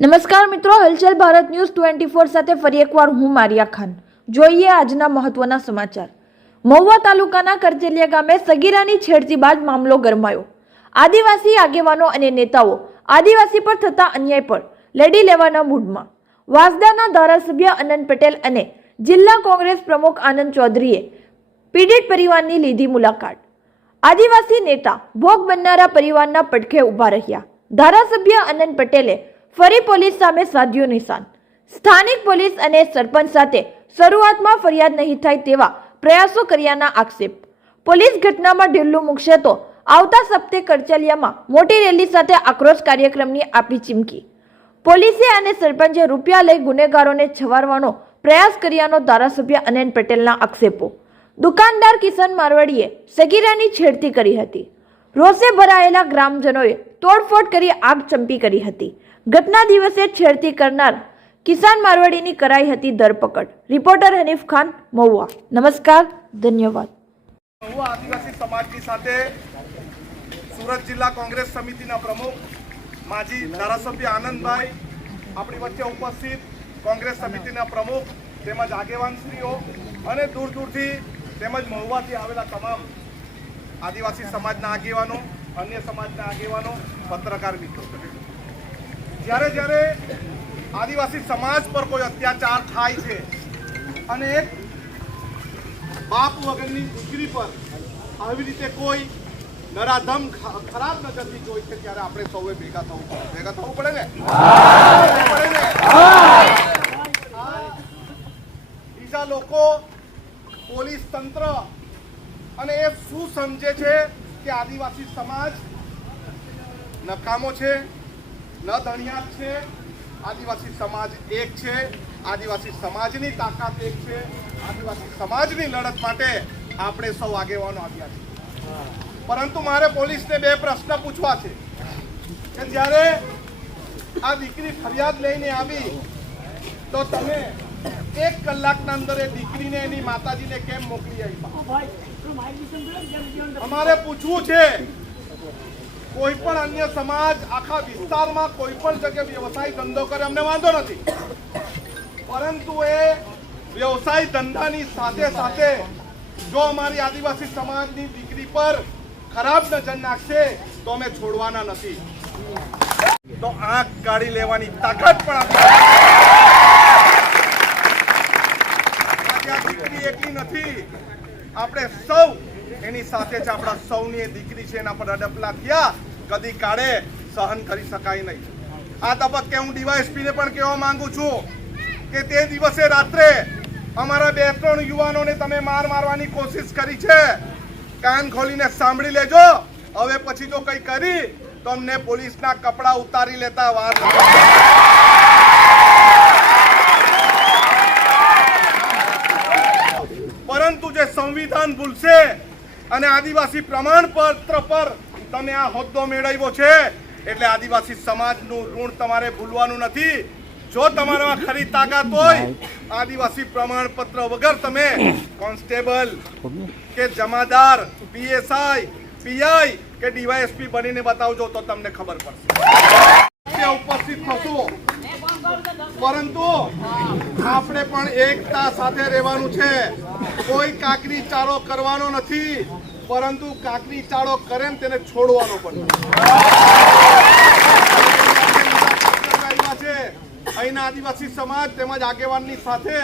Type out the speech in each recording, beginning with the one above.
નમસ્કાર મિત્રો, હલચલ ભારત ન્યૂઝ ટ્વેન્ટી ફોર સાથે ફરી એકવાર હું મારિયા ખાન. જોઈએ આજના મહત્વના સમાચાર. મહુવા તાલુકાના કરચેલિયા ગામે સગીરાની છેડતી બાદ મામલો ગરમાયો. આદિવાસી આગેવાનો અને નેતાઓ આદિવાસી પર થતા અન્યાય પર લડી લેવાના મૂડમાં. વાસદાના ધારાસભ્ય અનંત પટેલ અને જિલ્લા કોંગ્રેસ પ્રમુખ આનંદ ચૌધરીએ પીડિત પરિવારની લીધી મુલાકાત. આદિવાસી નેતા ભોગ બનનારા પરિવારના પડખે ઊભા રહ્યા. ધારાસભ્ય અનંત પટેલે ફરી પોલીસ સામે સાધ્યું નિશાન. સ્થાનિક પોલીસ અને સરપંચ સાથે શરૂઆતમાં ફરિયાદ નહીં થાય તેવા પ્રયાસો કર્યાના આક્ષેપ. પોલીસ ઘટનામાં ઢીલું મૂકશે તો આવતા સપ્તે કરચલિયામાં મોટી રેલી સાથે આક્રોશ કાર્યક્રમની આપી ચીમકી. પોલીસે અને સરપંચે રૂપિયા લઈ ગુનેગારોને છવારવાનો પ્રયાસ કર્યાનો ધારાસભ્ય અનંત પટેલના આક્ષેપો. દુકાનદાર કિશન મારવાડીએ સગીરાની છેડતી કરી હતી. રોષે ભરાયેલા ગ્રામજનોએ તોડફોડ કરી આગ ચંપી કરી હતી. ઘટના દિવસે છેડતી કરનાર કિસાન મારવાડીની કરાઈ હતી ધરપકડ. રિપોર્ટર હનીફ ખાન, મહુવા. નમસ્કાર, ધન્યવાદ. મહુવા આદિવાસી સમાજની સાથે સુરત જિલ્લા કોંગ્રેસ સમિતિના પ્રમુખ માજી ધારાસભ્ય આનંદભાઈ આપણી વચ્ચે ઉપસ્થિત કોંગ્રેસ સમિતિના પ્રમુખ તેમજ આગેવાનશ્રીઓ અને દૂર દૂરથી તેમજ મહુવાથી આવેલા તમામ આદિવાસી સમાજના આગેવાનો, અન્ય સમાજના આગેવાનો, પત્રકાર મિત્રો. જ્યારે જ્યારે આદિવાસી સમાજ પર કોઈ અત્યાચાર થાય છે અને એક બાપ વગરની દીકરી પર આવી રીતે કોઈ નરાધમ ખરાબ નજરથી જોઈ છે, ત્યારે આપણે સૌએ ભેગા થવું પડે. ભેગા થવું પડે ને? બીજા લોકો પોલીસ તંત્ર અને એ શું સમજે છે કે આદિવાસી સમાજ નકામો છે? ન ધણિયાત છે. આદિવાસી સમાજ એક છે. આદિવાસી સમાજની તાકાત એક છે. આદિવાસી સમાજની લડત માટે આપણે સૌ આગેવાનો આવ્યા છીએ. પરંતુ મારે પોલીસને બે પ્રશ્ન પૂછવા છે. કે જ્યારે આ દીકરી ફરિયાદ લઈને આવી તો તમે એક કલાકના અંદર એ દીકરીને એની માતાજીને કેમ મોકલી આવી અમારે પૂછવું છે કોઈ પણ અન્ય સમાજ આખા વિસ્તારમાં કોઈ પણ જગ્યાએ વ્યવસાય ધંધો કરે, અમને વાંધો નથી. પરંતુ એ વ્યવસાય ધંધાની સાથે સાથે જો અમારી આદિવાસી સમાજની દીકરી પર ખરાબ નજર નાખશે, તો અમે છોડવાના નથી. તો આંખ કાઢી લેવાની તાકાત પણ આપણી એકલી નથી. આપણે સૌ એની સાથે જ આપણા સૌની દીકરી છે, એના પર અડપલા થયા. કદી કાળે સહન કરી શકાય નહીં. આ તબક્કે હું ડીવાયએસપીને પણ કહેવા માંગુ છું કે તે દિવસે રાત્રે અમારા બે ત્રણ યુવાનોને તમે માર મારવાની કોશિશ કરી છે. કાન ખોલીને સાંભળી લેજો. હવે પછી જો કંઈ કરી તો અમને પોલીસના કપડાં ઉતારી લેતા વાર પરંતુ જે સંવિધાન ભૂલશે અને આદિવાસી પ્રમાણપત્ર પર તમે આ હોદ્દો મેળવ્યો છે. એટલે આદિવાસી સમાજનું ઋણ તમારે ભૂલવાનું નથી. જો તમારામાં ખરી તાકાત હોય, આદિવાસી પ્રમાણપત્ર વગર તમે કોન્સ્ટેબલ કે જમાદાર, પીએસઆઈ, પીઆઈ કે ડીવાયએસપી બનીને બતાવજો તો તમને ખબર પડશે. ઉપસ્થિત થશું. પરંતુ આપણે પણ એકતા સાથે રહેવાનું છે. કોઈ કાકરી ચાળો કરવાનો નથી, પરંતુ કાકરી ચાળો કરે તેને છોડવાનો પણ અહીંના આદિવાસી સમાજ તેમજ આગેવાનની સાથે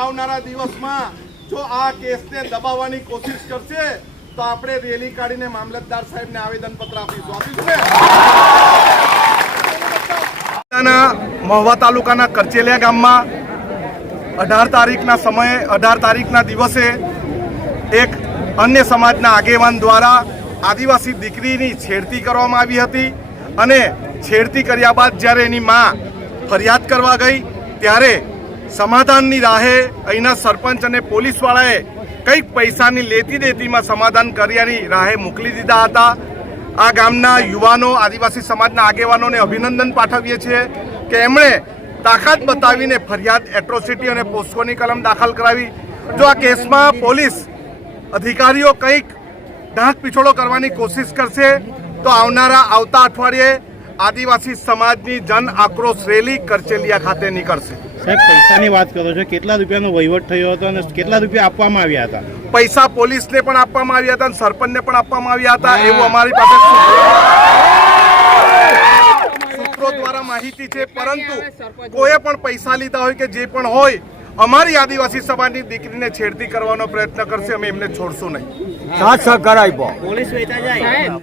આવનારા દિવસમાં જો આ કેસને દબાવવાની કોશિશ કરશે, તો આપણે રેલી કાઢીને મામલતદાર સાહેબને આવેદનપત્ર આપીશું. આપીશું ને? મહુવા તાલુકાના કરચેલિયા ગામમાં અઢાર તારીખના સમયે, અઢાર તારીખના દિવસે એક અન્ય સમાજના આગેવાન દ્વારા આદિવાસી દીકરીની છેડતી કરવામાં આવી હતી અને છેડતી કર્યા બાદ જ્યારે એની માં ફરિયાદ કરવા ગઈ, ત્યારે સમાધાનની રાહે અહીંના સરપંચ અને પોલીસવાળાએ કંઈક પૈસાની લેતી દેતીમાં સમાધાન કર્યાની રાહે મોકલી દીધા હતા. આ ગામના યુવાનો, આદિવાસી સમાજના આગેવાનોને અભિનંદન પાઠવીએ છીએ કે એમણે તાકાત બતાવીને ફરિયાદ એટ્રોસિટી અને પોસ્કોની કલમ દાખલ કરાવી. જો આ કેસમાં પોલીસ અધિકારીઓ કંઈક ઢાંક પીછોડો કરવાની કોશિશ કરશે તો આવનારા આવતા અઠવાડિયે આદિવાસી સમાજની જન આક્રોશ રેલી કરચેલિયા ખાતે નીકળશે. સાહેબ પૈસાની વાત કરો છો. કેટલા રૂપિયાનો વહીવટ થયો હતો અને કેટલા રૂપિયા આપવામાં આવ્યા હતા? પૈસા પોલીસને પણ આપવામાં આવ્યા હતા અને સરપંચને પણ આપવામાં આવ્યા હતા. એવું અમારી પાસે સૂત્રો- દ્વારા માહિતી છે પરંતુ કોઈએ પણ પૈસા લીધા હોય કે જે પણ હોય અમારી આદિવાસી સમાજની દીકરીને છેડતી કરવાનો પ્રયત્ન કરશે અમે એમને છોડશું નહીં. સાત સહકાર આપ્યો. પોલીસ વેચા જાય.